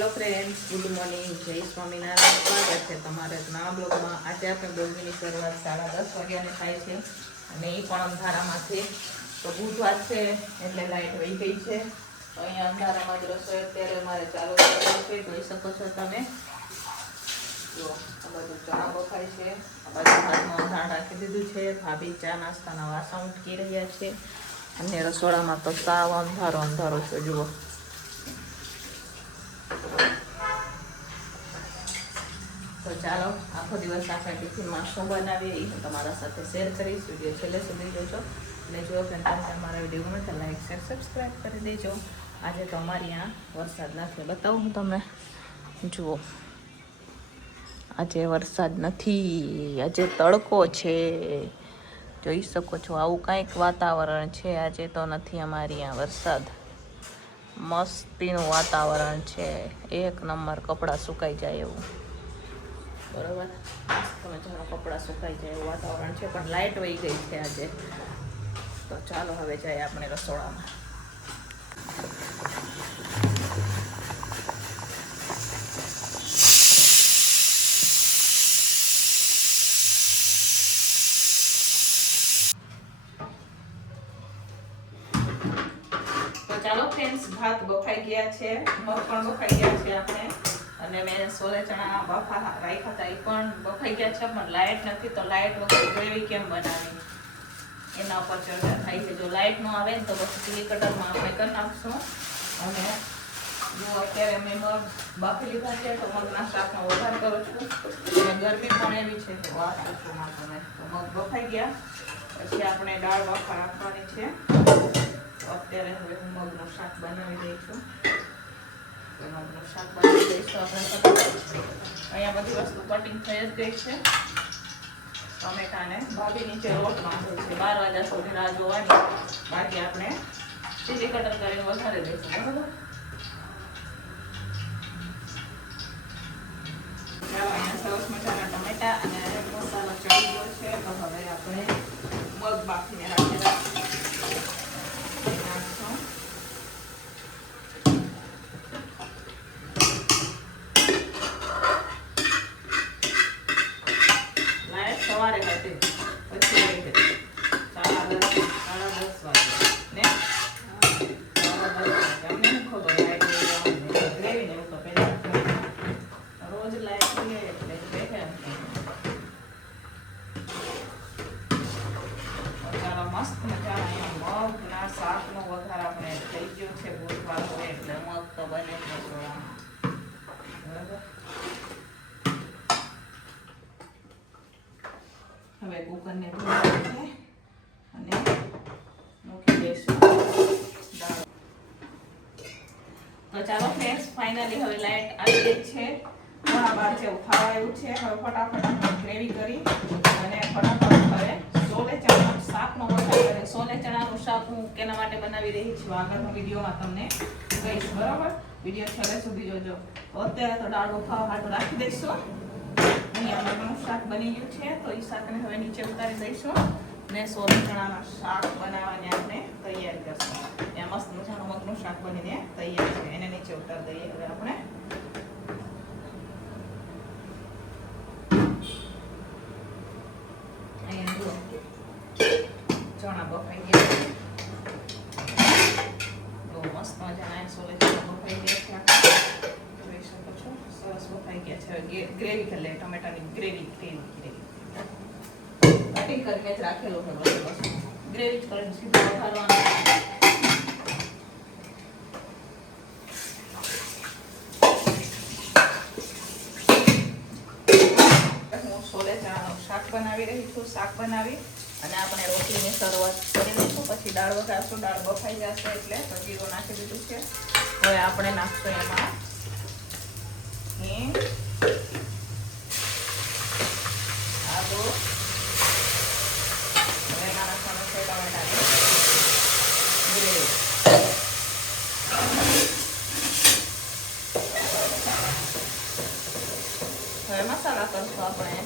Hello friends, good morning, જય સ્વામિનારાયણ. સ્વાગત છે તમારે નવા બ્લોગમાં. આજે આપણે બ્લોગની શરૂઆત 10:30 વાગ્યાને થાય છે અને એ પણ અંધારામાં છે. તો બુધવાર છે એટલે લાઇટ વહી ગઈ છે. અહીંયા અંધારામાં જ રસોઈ અત્યારે અમારે ચાલુ છે. જોઈ શકો છો તમે. જો આ બધું ચણા બફાય છે, આ બાજુ ભાતનું અંધાણ રાખી દીધું છે. ભાભી ચા નાસ્તાના વાસણ ઉટકી રહ્યા છે અને રસોડામાં તો સાવ અંધારો અંધારો છે. જુઓ, તો ચાલો આખો દિવસ આપણે ટિફિનમાં શું બનાવીએ એ હું તમારા સાથે શેર કરીશ. વિડીયો છેલ્લે સુધી જોજો અને જો તમને મારા વિડીયો ગમે તો લાઈક શેર સબસ્ક્રાઈબ કરી દેજો. આજે તો અમારી यहाँ વરસાદ નથી. બતાવું હું તમને. જુઓ, આજે વરસાદ નથી, આજે તડકો છે. જોઈ શકો છો, આવું કંઈક વાતાવરણ છે. આજે તો નથી અમારી यहाँ વરસાદ. મસ્તીનું વાતાવરણ છે, એક નંબર. કપડાં સુકાઈ જાય એવું. બરોબર, તમે જાણો કપડાં સુકાઈ જાય એવું વાતાવરણ છે. પણ લાઇટ વહી ગઈ છે આજે. તો ચાલો હવે જઈએ આપણે રસોડામાં. તો ચાલો ફ્રેન્ડ્સ, ભાત બફાઈ ગયા છે, મગ પણ બફાઈ ગયા છે આપણે. અને મેં સોલે ચણા બફા રાખ્યા હતા, એ પણ બફાઈ ગયા છે. પણ લાઇટ નથી તો લાઇટ વગર ગ્રેવી કેમ બનાવી એના ઉપર ચર્ચા થાય છે. જો લાઇટ ન આવે ને તો પછી ચીલી કટરમાં આપણે કરી નાખશું. અને જો અત્યારે મેં મગ બાફી લીધા છે તો મગના શાકનો વઘાર કરું છું. અને ગરમી પણ એવી છે તો વાત પૂછું માં તમે. તો મગ બફાઈ ગયા પછી આપણે દાળ બાફા રાખવાની છે. તો અત્યારે હવે હું મગનું શાક બનાવી દઈ છું. મગનું શાક બનાવી દઈશું આપણે. અહીંયા બધી વસ્તુ કટિંગ થઈ જ ગઈ છે. ટમેટાને ભાભી નીચે લોટ બાંધે છે. 12 વાગ્યા સુધી રાહ જોવાની. બાકી આપણે ચીલી કટર કરીને વધારે દઈશું. બરાબર, અહીંયા સરસ મજાના ટમેટા અને મસાલો ચડી ગયો છે. તો હવે આપણે મગ બાફીને રાખેલા નાખશું. લાઈટ સવારે હતી પછી આવી ગઈ 10:30 વાગે ને 10:30 વાગે. અમને શું ખબર લાઈટ ગ્રેવી ને એવું તો પહેલા રોજ લાઈટ ગઈ એટલે બેઠે. ચાલો, મસ્ત મજા. અહીંયા મગના શાકનો વઘાર આપણે થઈ ગયો છે. બુધવાર હોય એટલે મગ તો બને જ રસોડામાં. બરાબર, હવે કુકરને ધોઈ અને મૂકી દઈશું દાળ. તો ચાલો ફ્રેન્ડ્સ, ફાઇનલી હવે લાઈટ આવી ગઈ છે. 12:30 જેવું થવા આવ્યું છે. હવે ફટાફટ આપણે ગ્રેવી કરી અને ફટાફટ હવે સોલે ચણાનું શાકનો વઘાર કરીએ. સોલે ચણાનું શાક હું કેના માટે બનાવી રહી છું આગળનો વિડીયોમાં તમને કહીશ. બરાબર, વિડીયો છેલ્લે સુધી જોજો. અત્યારે તો દાળ બફાવા માટે રાખી દઈશું. અહીંયા મગનું શાક બની ગયું છે તો એ શાકને હવે નીચે ઉતારી દઈશું ને સોલે ચણાના શાક બનાવવાની આપણે તૈયારી કરશું. ત્યાં મસ્ત મજાનું મગનું શાક બનીને તૈયાર છે. એને નીચે ઉતારી દઈએ હવે આપણે. અહીંયા ચણા બફાઈ ગયા છે. બહુ મસ્ત મજાના સોલે ચણા બફાઈ ગયા છે. જોઈ શકો છો, સરસ બફાઈ ગયા છે. હવે ગ્રેવી કરી લે. ટમેટાની ગ્રેવી કટિંગ કરીને જ રાખેલું છે. ગ્રેવી જ કરીને સીધું વઘારવાનું. હું સોલે ચણાનું શાક બનાવી રહી છું. શાક બનાવી અને આપણે રોટલીની શરૂઆત કરી દઈશું. પછી દાળ વઘારશું. દાળ બફાઈ જશે એટલે જીરું નાખી દીધું છે. હવે આપણે નાખશું એમાં હિંગ, આદુ, હવે એમાં નાખવાનું છે ટમેટાની ગ્રેવી. હવે મસાલા કરશું આપણે.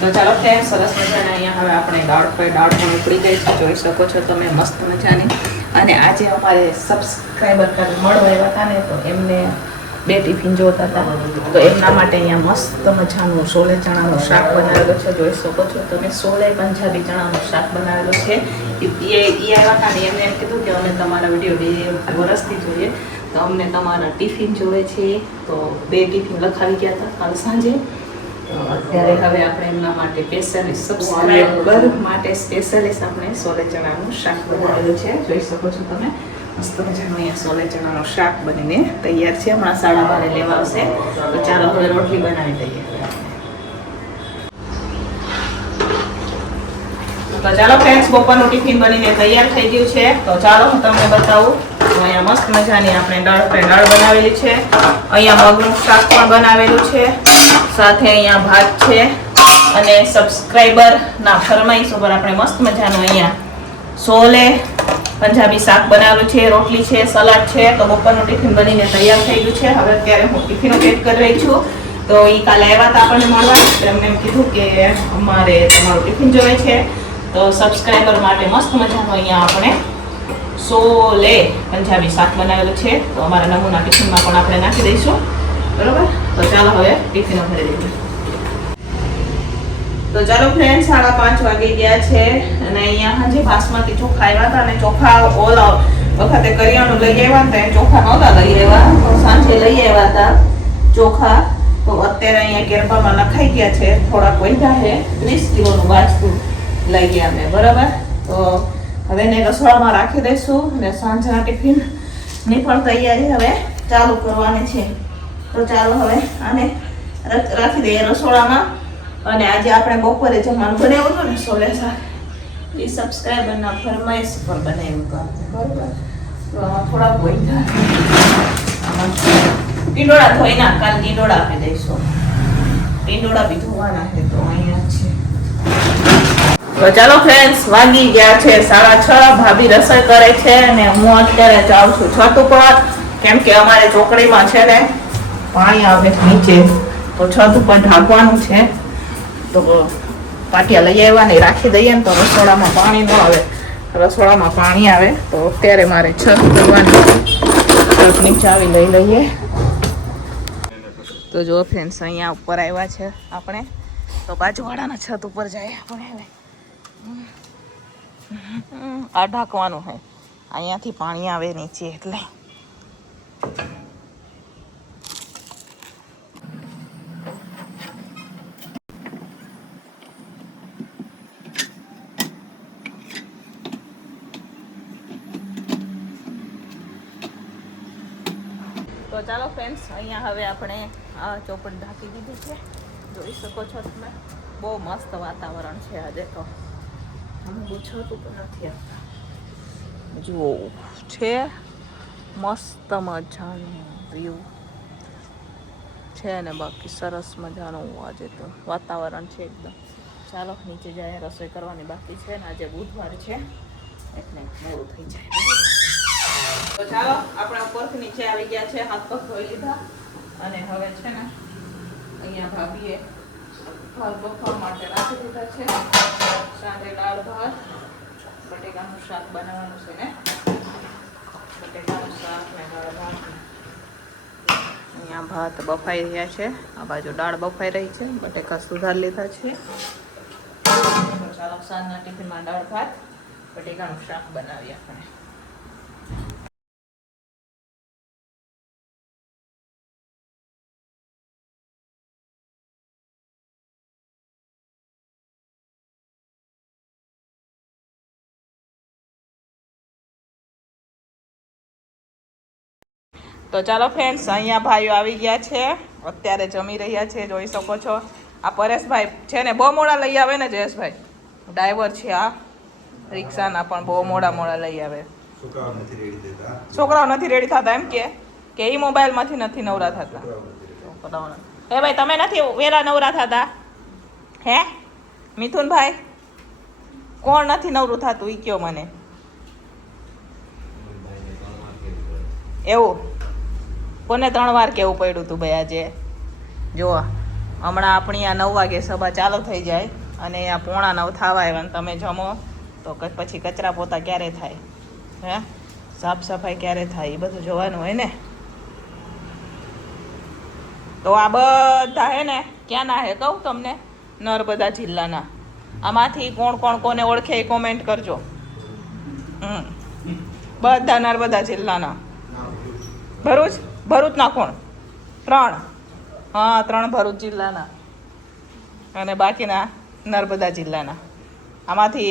તો ચાલો ફ્રેન્ડ, સરસ મજાના અહીંયા હવે આપણે દાળ પણ ઉકળી ગઈ છે, જોઈ શકો છો તમે મસ્ત મજાની. અને આજે અમારે સબસ્ક્રાઈબર કાલે મળવા આવ્યા હતા ને, તો એમને 2 ટિફિન જોતા હતા, તો એમના માટે અહીંયા મસ્ત મજાનું સોલે ચણાનું શાક બનાવેલું છે, જોઈ શકો છો તમે. સોલે પંજાબી ચણાનું શાક બનાવેલું છે. એ આવ્યા હતા ને, એમને એમ કીધું કે અમે તમારા વિડીયો 2 વર્ષથી જોઈએ, તો અમને તમારા ટિફિન જોવે છે. તો 2 ટિફિન લખાવી ગયા હતા કાલ સાંજે. અત્યારે હવે આપણે એમના માટે સ્પેશિયલી સબસ્ક્રાઈબર માટે સ્પેશિયલી આપણે સોલે ચણાનું શાક બનાવેલું છે, જોઈ શકો છો તમે. મસ્ત મજાનું અહીંયા સોલે ચણાનું શાક બનીને તૈયાર છે. હમણાં 12:30 લેવા આવશે, તો ચાલો હવે રોટલી બનાવી દઈએ. તો ચાલો ફ્રેન્ડ્સ, બપોરનું ટિફિન બનીને તૈયાર થઈ ગયું છે. તો ચાલો હું તમને બતાવું. તો અહીંયા મસ્ત મજાની આપણે દાળ બનાવેલી છે. અહીંયા મગનું શાક પણ બનાવેલું છે, સાથે અહીંયા ભાત છે, અને સબસ્ક્રાઈબરના ફરમાઈશ ઉપર આપણે મસ્ત મજાનું અહીંયા સોલે પંજાબી શાક બનાવેલું છે, રોટલી છે, સલાડ છે. તો બપોરનું ટિફિન બનીને તૈયાર થઈ ગયું છે. હવે અત્યારે હું ટિફિનો પેક કરી રહી છું. તો એ કાલે આવ્યા હતા આપણને મળવા, એમને એમ કીધું કે અમારે તમારું ટિફિન જોઈએ છે, તો સબસ્ક્રાઈબર માટે મસ્ત મજાનું અહીંયા આપણે સોલે પંજાબી શાક બનાવેલું છે. તો અમારા નમૂના ટિફિનમાં પણ આપણે નાખી દઈશું, બરોબર. તો ચાલો હવે ટિફિનો ભરી દઈએ. તો ચાલો ફ્રેન્ડ, 5:30 વાગી ગયા છે, અને અહીંયા હજી બાસમતી ચોખા આવ્યા હતા, અને ચોખા ઓલા વખતે કરિયાણું લઈ આવ્યા હતા, ચોખા નહોતા લઈ આવ્યા, તો સાંજે લઈ આવ્યા હતા ચોખા. તો અત્યારે અહીંયા કેરબામાં નખાઈ ગયા છે, થોડાક વધ્યા છે, 30 કિલોનું બાજકું લઈ ગયા મેં, બરાબર. તો હવે એને રસોડામાં રાખી દઈશું, અને સાંજના ટિફિનની પણ તૈયારી હવે ચાલુ કરવાની છે. તો ચાલો હવે આને રાખી દઈએ રસોડામાં. અને આજે આપણે બપોરે જમવાનું બનાવ્યું હતું ને સોલે શાક, એ સબસ્ક્રાઈબરના ફરમાઈશ પર બનાવ્યું હતું, બરાબર. તો થોડા બોઈધા ટીંડોળા ધોઈ ના, કાલ ટીંડોળા આપી દઈશું. ટીંડોળા બી ધોવાના છે, તો અહીંયા છે. તો ચાલો ફ્રેન્ડ્સ, વાગી ગયા છે 6:30. ભાભી રસોઈ કરે છે, અને હું અત્યારે જાઉં છું છત ઉપર, કેમ કે અમારે ચોકડીમાં છે ને પાણી આવે નીચે, તો છત ઉપર ઢાંકવાનું છે. તો પાટિયા લઈ આવ્યા ને રાખી દઈએ ને, તો રસોડામાં પાણી ન આવે, રસોડામાં પાણી આવે. તો અત્યારે મારે છત કરવાની, છત નીચે આવી લઈ લઈએ. તો જો ફ્રેન્ડ્સ, અહીંયા ઉપર આવ્યા છે આપણે, તો બાજુવાળાના છત ઉપર જાય આપણે. હવે આ ઢાંકવાનું છે, અહીંયાથી પાણી આવે નીચે એટલે. તો ચાલો ફ્રેન્ડ્સ, અહીંયા હવે આપણે આ ચોપડ ઢાંકી દીધી છે, જોઈ શકો છો તમે. બહુ મસ્ત વાતાવરણ છે આજે, તો અમે પૂછતું પણ નથી આવતા. જુઓ છે મસ્ત મજાનું વ્યૂ છે ને, બાકી સરસ મજાનું આજે તો વાતાવરણ છે એકદમ. ચાલો નીચે જાય, રસોઈ કરવાની બાકી છે ને, આજે બુધવાર છે એટલે મોડું થઈ જાય. તો ચાલો આપણે ઉપરથી નીચે આવી ગયા છે, હાથ પગ ધોઈ લીધા, અને હવે છે ને અહીંયા ભાભીએ ભાત બફાવા માટે રાખી દીધા છે. સાંજે દાળ ભાત, બટેકાનું શાક બનાવવાનું છે ને, બટેકાનું શાક ને દાળ ભાત. અહીંયા ભાત બફાઈ રહ્યા છે, આ બાજુ દાળ બફાઈ રહી છે, બટેકા સુધારી લીધા છે. તો ચાલો સાંજના ટિફિનમાં દાળ ભાત, બટેકાનું શાક બનાવીએ આપણે. તો ચાલો ફ્રેન્ડ્સ, અહીંયા ભાઈઓ આવી ગયા છે, અત્યારે જમી રહ્યા છે, જોઈ શકો છો. આ પરેશભાઈ છે ને બહુ મોડા લઈ આવે ને, જયેશભાઈ ડ્રાઈવર છે આ રિક્ષાના, પણ બહુ મોડા લઈ આવે. છોકરાઓ નથી રેડી થતા, એમ કે એ મોબાઈલમાંથી નથી નવરા થતા. હે ભાઈ, તમે નથી વેલા નવરા થતા? હે મિથુનભાઈ, કોણ નથી નવરું થતું? ઈ કયો મને. એવું કોને 3 વાર કેવું પડ્યું તું ભાઈ આજે? જો હમણાં આપણી આ 9 વાગે સભા ચાલુ થઈ જાય અને આ 8:45 થવા આવ્યા અને તમે જમો તો પછી કચરા પોતા ક્યારે થાય, હે સાફ સફાઈ ક્યારે થાય એ બધું જોવાનું હોય ને. તો આ બધા હે ને ક્યાંના હે કહું તમને, નર્મદા જિલ્લાના. આમાંથી કોણ કોણ કોને ઓળખે એ કોમેન્ટ કરજો. બધા નર્મદા જિલ્લાના. ભરૂચના કોણ? 3. હા 3 ભરૂચ જિલ્લાના અને બાકીના નર્મદા જિલ્લાના. આમાંથી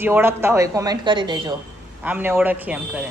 જે ઓળખતા હોય કોમેન્ટ કરી દેજો, આમને ઓળખીએ એમ કરે.